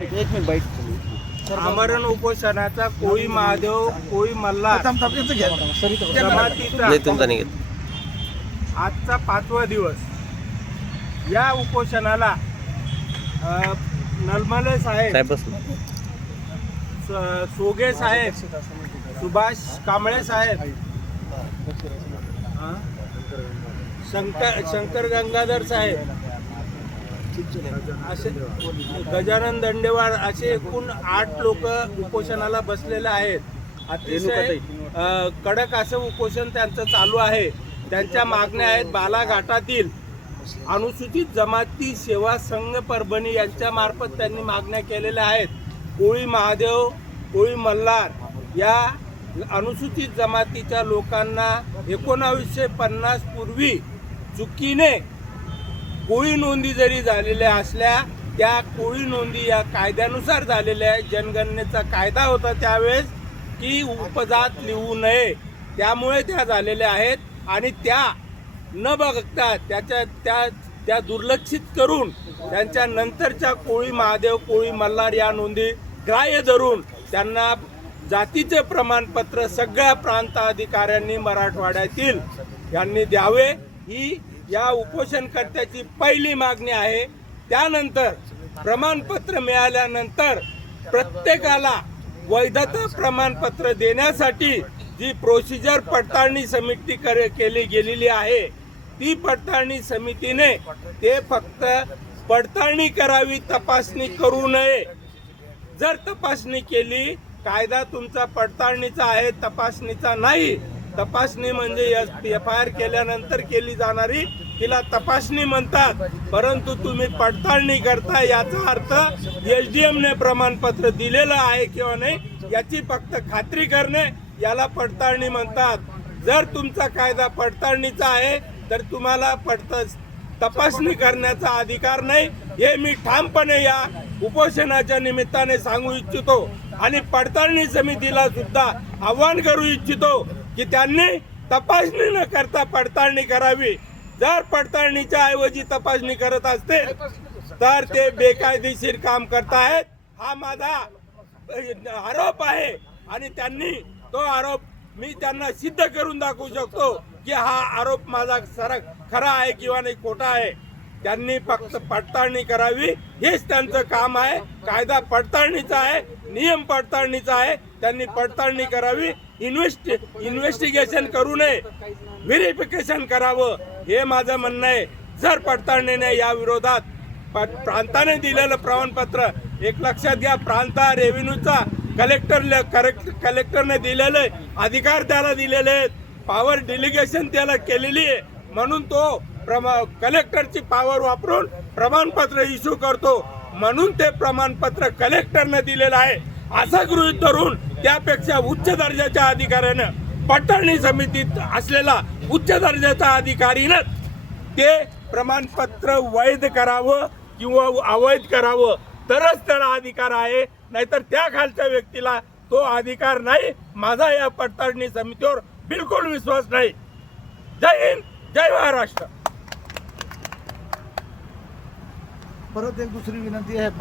एक minute bite. आमरण उपोषणाचा कोळी महादेव कोळी मल्हार जमातीचा आजचा 5वा दिवस. या उपोषणाला नलमले साहेब, सोगे साहेब, सुभाष कांबळे साहेब, शंकर गंगाधर साहेब, असे गजानन दंडेवार असे एकूण 8 लोक उपोषणाला बसलेले आहेत. अतिशय कडक असं उपोषण त्यांचं चालू आहे. त्यांच्या मागण्या आहेत बालाघाटातील अनुसूचित जमाती सेवा संघ परभणी यांच्या मार्फत त्यांनी मागण्या केलेल्या आहेत. कोळी महादेव कोळी मल्हार या अनुसूचित जमातीच्या लोकांना 1950 पूर्वी चुकीने कोळी नोंदी जरी झालेल्या असल्या, त्या कोळी नोंदी या कायद्यानुसार झालेल्या आहेत. जनगणनेचा कायदा होता त्यावेळेस की उपजात लिहू नये, त्यामुळे त्या झालेल्या आहेत. आणि त्या न बघता त्या दुर्लक्षित करून त्यांच्या नंतरच्या कोळी महादेव कोळी मल्हार या नोंदी ग्राह्य धरून त्यांना जातीचे प्रमाणपत्र सगळ्या प्रांत अधिकाऱ्यांनी मराठवाड्यातील यांनी द्यावे, ही या उपोषणकर्त्याची पहिली मागणी आहे. त्यानंतर प्रमाणपत्र मिळाल्यानंतर प्रत्येकाला वैधता प्रमाणपत्र देण्यासाठी जी प्रोसिजर पडताळणी समिती केली गेलेली आहे, ती पडताळणी समितीने ते फक्त पडताळणी करावी, तपासणी करू नये. जर तपासणी केली, कायदा तुमचा पडताळणीचा आहे, तपासणीचा नाही. तपासणी म्हणजे FIR केल्यानंतर केली जाणारी तिला तपासणी म्हणतात. परंतु तुम्ही पडताळणी करता, याचा अर्थ SDM ने प्रमाणपत्र दिलेलं आहे किंवा नाही याची फक्त खात्री करणे, याला पडताळणी म्हणतात. जर तुमचा कायदा पडताळणीचा आहे तर तुम्हाला तपासणी करण्याचा अधिकार नाही, हे मी ठामपणे या उपोषणाच्या निमित्ताने सांगू इच्छितो. आणि पडताळणी समितीला सुद्धा आव्हान करू इच्छितो की त्यांनी तपासणी न करता पडताळणी करावी. जर पडताळणीच्या ऐवजी तपासणी करत असते तर ते बेकायदेशीर काम करतायत, हा माझा आरोप आहे. आणि त्यांनी तो आरोप मी त्यांना सिद्ध करून दाखवू शकतो की हा आरोप माझा खरा आहे किंवा नाही, खोटा आहे. त्यांनी फक्त पडताळणी करावी, हेच त्यांचं काम आहे. कायदा पडताळणीचा आहे, नियम पडताळणीचा आहे. त्यांनी पडताळणी करावी, इन्व्हेस्टिगेशन करू नये, व्हेरिफिकेशन करावं, हे माझं म्हणणं आहे. जर पडताळणीने या विरोधात प्रांताने दिलेलं प्रमाणपत्र, एक लक्षात घ्या, प्रांत रेव्हेन्यूचा कलेक्टरने दिलेले अधिकार त्याला दिलेले आहेत, पॉवर डिलिगेशन त्याला केलेली आहे, म्हणून तो कलेक्टरची पॉवर वापरून प्रमाणपत्र इश्यू करतो. म्हणून ते प्रमाणपत्र कलेक्टरने दिलेलं आहे असं गृहीत धरून त्यापेक्षा उच्च दर्जाच्या अधिकाऱ्यानं, पडताळणी समितीत असलेला उच्च दर्जाचा अधिकारीनं ते प्रमाणपत्र वैध करावं किंवा अवैध करावं, तरच त्याला अधिकार आहे. नाहीतर त्या खालच्या व्यक्तीला तो अधिकार नाही. माझा या पडताळणी समितीवर बिलकुल विश्वास नाही. जय हिंद, जय महाराष्ट्र. परत एक दुसरी विनंती आहे.